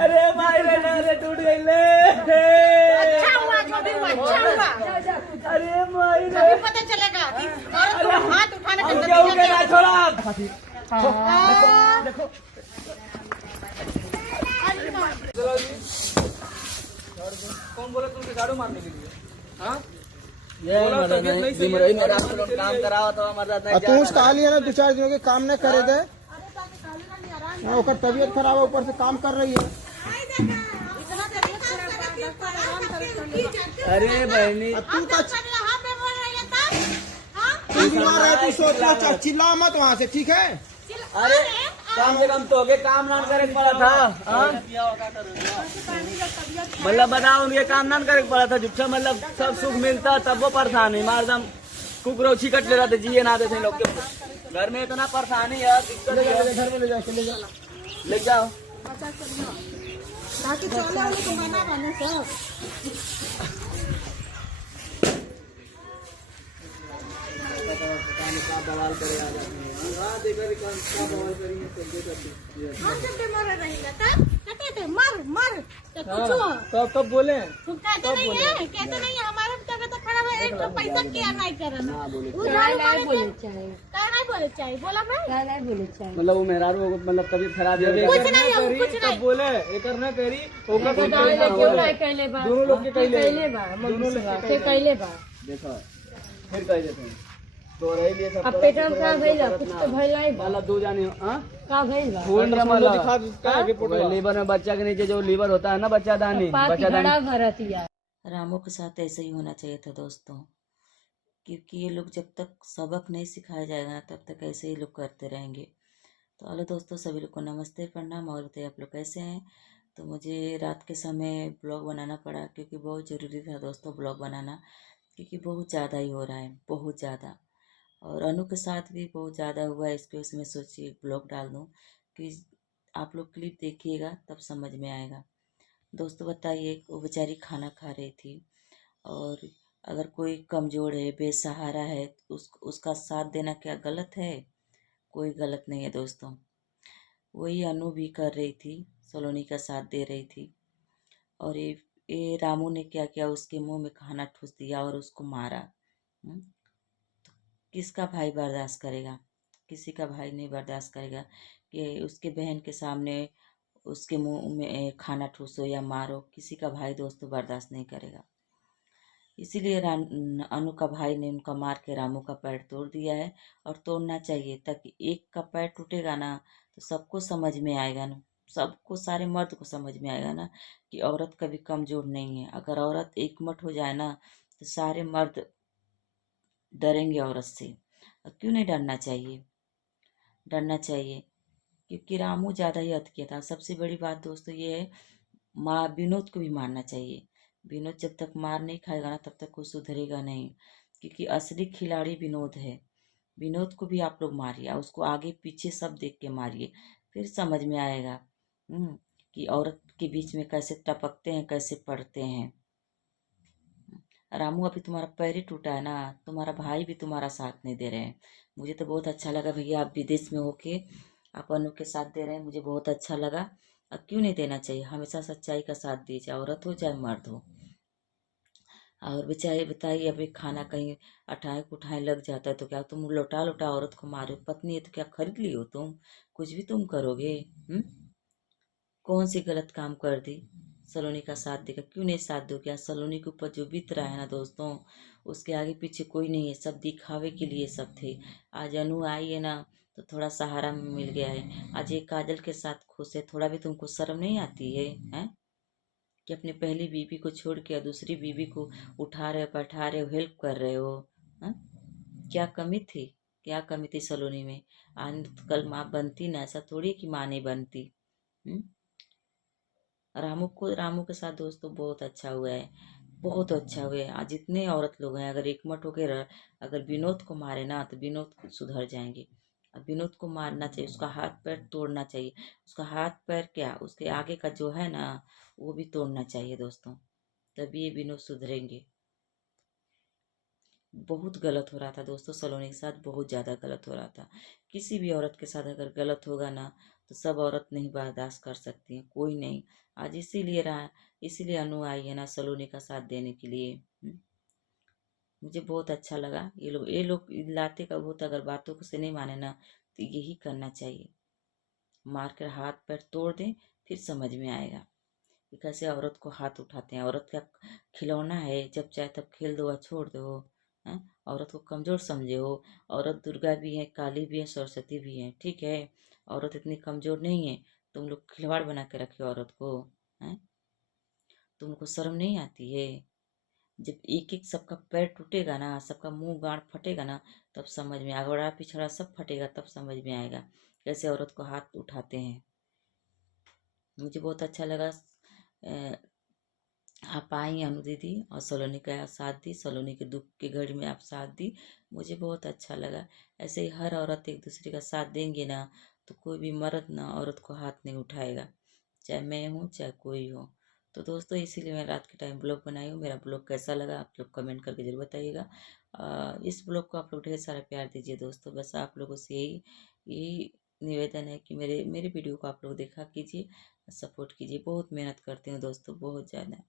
अरे मायरे नारे टूट गई ले। अच्छा हुआ जो भी हुआ, अच्छा हुआ। अरे मायरे अभी पता चलेगा कि औरत को हाथ उठाने का क्या नतीजा हो गया क्या छोड़ा। है। कौन बोला तुमसे झाड़ू मारने के लिए? हाँ काम कराओ तो हमारे साथ तू उसका लिया ना 2-4 दिनों के काम नहीं करे दे। ओकर तबीयत खराब है, ऊपर से काम कर रही है। अरे बहनी तू बीमार है, तू सोच चिल्ला मत वहाँ से, ठीक है? अरे काम से कम तो हो गए, काम ना करे पड़ा था। मतलब बताओ उनके काम ना करे पड़ा था, झुट्ठा मतलब सब सुख मिलता तब वो परेशान है मारदम कुकरोची कट ले रहा था, जिए ना देते लोग के घर में इतना परेशानी है। घर में ले जाओ, ले जाओ बवाल करे आ जाती है। कब बोले तुम कहते नहीं है हमारे तबियत खराब है, एक तो पैसा क्या नहीं करना। बोले चाहिए बोला मैं मतलब वो मेहरारू मतलब तबीयत खराब है कुछ नहीं है, कुछ नहीं बोले एक करना करी होगा देखो फिर कह देते हैं तो रही लिए सब अब पेट में का भइला कुछ तो भइला ही बा वाला 2 जाने का भइला लीवर में बच्चा के नीचे जो लीवर होता है ना बच्चादानी बड़ा भरतिया। रामू के साथ ऐसे ही होना चाहिए था दोस्तों, क्योंकि ये लोग जब तक सबक नहीं सिखाया जाएगा ना तब तक ऐसे ही लोग करते रहेंगे। तो हेलो दोस्तों, सभी लोग को नमस्ते प्रणाम। और बताइए आप लोग कैसे हैं। तो मुझे रात के समय ब्लॉग बनाना पड़ा क्योंकि बहुत ज़रूरी था दोस्तों ब्लॉग बनाना, क्योंकि बहुत ज़्यादा ही हो रहा है, बहुत ज़्यादा। और अनु के साथ भी बहुत ज़्यादा हुआ है, इसके उसमें सोचिए ब्लॉग डाल दूँ कि आप लोग क्लिप देखिएगा तब समझ में आएगा। दोस्तों बताइए, वो बेचारी खाना खा रही थी, और अगर कोई कमज़ोर है, बेसहारा है तो उसका साथ देना क्या गलत है? कोई गलत नहीं है दोस्तों। वही अनु भी कर रही थी, सलोनी का साथ दे रही थी। और ये रामू ने क्या किया, उसके मुंह में खाना ठूस दिया और उसको मारा। तो किसका भाई बर्दाश्त करेगा? किसी का भाई नहीं बर्दाश्त करेगा कि उसके बहन के सामने उसके मुंह में खाना ठूसो या मारो। किसी का भाई दोस्तों बर्दाश्त नहीं करेगा। इसीलिए अनु का भाई ने उनका मार के रामू का पैर तोड़ दिया है, और तोड़ना चाहिए, ताकि एक का पैर टूटेगा ना तो सबको समझ में आएगा ना, सबको, सारे मर्द को समझ में आएगा ना कि औरत कभी कमज़ोर नहीं है। अगर औरत एकमठ हो जाए ना तो सारे मर्द डरेंगे औरत से। और क्यों नहीं डरना चाहिए, डरना चाहिए, क्योंकि रामू ज़्यादा ही अत किया था। सबसे बड़ी बात दोस्तों ये है, विनोद को भी मारना चाहिए। विनोद जब तक मार नहीं खाएगा ना तब तक वो सुधरेगा नहीं, क्योंकि असली खिलाड़ी विनोद है। विनोद को भी आप लोग मारिए, उसको आगे पीछे सब देख के मारिए, फिर समझ में आएगा कि औरत के बीच में कैसे टपकते हैं, कैसे पड़ते हैं। रामू अभी तुम्हारा पैर ही टूटा है ना, तुम्हारा भाई भी तुम्हारा साथ नहीं दे रहे हैं। मुझे तो बहुत अच्छा लगा भैया, आप विदेश में होके आप अनु के साथ दे रहे हैं, मुझे बहुत अच्छा लगा। अब क्यों नहीं देना चाहिए, हमेशा सच्चाई का साथ दीजिए, औरत हो चाहे मर्द हो। और बेचारे बताइए, अभी खाना कहीं अठाए कुठाए लग जाता है तो क्या तुम लौटा लौटा औरत को मारो? पत्नी है तो क्या खरीद ली हो तुम? कुछ भी तुम करोगे? कौन सी गलत काम कर दी? सलोनी का साथ देकर क्यों नहीं साथ दो? क्या सलोनी के ऊपर जो बीत रहा है ना दोस्तों, उसके आगे पीछे कोई नहीं है, सब दिखावे के लिए सब थे। आज अनु आई है ना तो थोड़ा सहारा मिल गया है। आज ये काजल के साथ खुश है, थोड़ा भी तुमको शर्म नहीं आती है, हैं? कि अपने पहली बीवी को छोड़ के दूसरी बीवी को उठा रहे हो, बैठा रहे हो, हेल्प कर रहे हो, हैं? क्या कमी थी, क्या कमी थी सलोनी में? आज तो कल माँ बनती ना, ऐसा थोड़ी कि माँ नहीं बनती। रामू के साथ दोस्तों बहुत अच्छा हुआ है। बहुत अच्छा हुए। आज जितने औरत लोग हैं अगर एकमठ होकर अगर विनोद को मारे ना तो विनोद खुद सुधर जाएंगे। अब विनोद को मारना चाहिए, उसका हाथ पैर तोड़ना चाहिए, उसका हाथ पैर क्या उसके आगे का जो है ना वो भी तोड़ना चाहिए दोस्तों, तभी ये विनोद सुधरेंगे। बहुत गलत हो रहा था दोस्तों सलोनी के साथ, बहुत ज़्यादा गलत हो रहा था। किसी भी औरत के साथ अगर गलत होगा ना तो सब औरत नहीं बर्दाश्त कर सकती हैं, कोई नहीं। आज इसीलिए रहा, इसीलिए अनु आई है ना सलोनी का साथ देने के लिए। मुझे बहुत अच्छा लगा। ये लोग लाते का बहुत अगर बातों को से नहीं माने ना तो यही करना चाहिए, मार कर हाथ पैर तोड़ दें, फिर समझ में आएगा कि कैसे औरत को हाथ उठाते हैं। औरत का खिलौना है, जब चाहे तब खेल दो और छोड़ दो। हैं? औरत को कमजोर समझे हो। औरत दुर्गा भी है, काली भी है, सरस्वती भी है, ठीक है। औरत इतनी कमजोर नहीं है। तुम लोग खिलवाड़ बना के रखे हो औरत को। हैं? तुमको शर्म नहीं आती है? जब एक एक सबका पैर टूटेगा ना, सबका मुंह गांड फटेगा ना, तब समझ में आएगा। आगड़ा पिछड़ा सब फटेगा तब समझ में आएगा कैसे औरत को हाथ उठाते हैं। मुझे बहुत अच्छा लगा। आप आई अनु दीदी और सलोनी का साथ दी, सलोनी के दुख की घड़ी में आप साथ दी, मुझे बहुत अच्छा लगा। ऐसे ही हर औरत एक दूसरे का साथ देंगे ना तो कोई भी मर्द ना औरत को हाथ नहीं उठाएगा, चाहे मैं हूँ चाहे कोई हो। तो दोस्तों इसीलिए मैं रात के टाइम ब्लॉग बनाई हूँ। मेरा ब्लॉग कैसा लगा आप लोग कमेंट करके जरूर बताइएगा। इस ब्लॉग को आप लोग ढेर सारा प्यार दीजिए दोस्तों। बस आप लोगों से यही निवेदन है कि मेरे वीडियो को आप लोग देखा कीजिए, सपोर्ट कीजिए। बहुत मेहनत करती हूँ दोस्तों, बहुत ज़्यादा।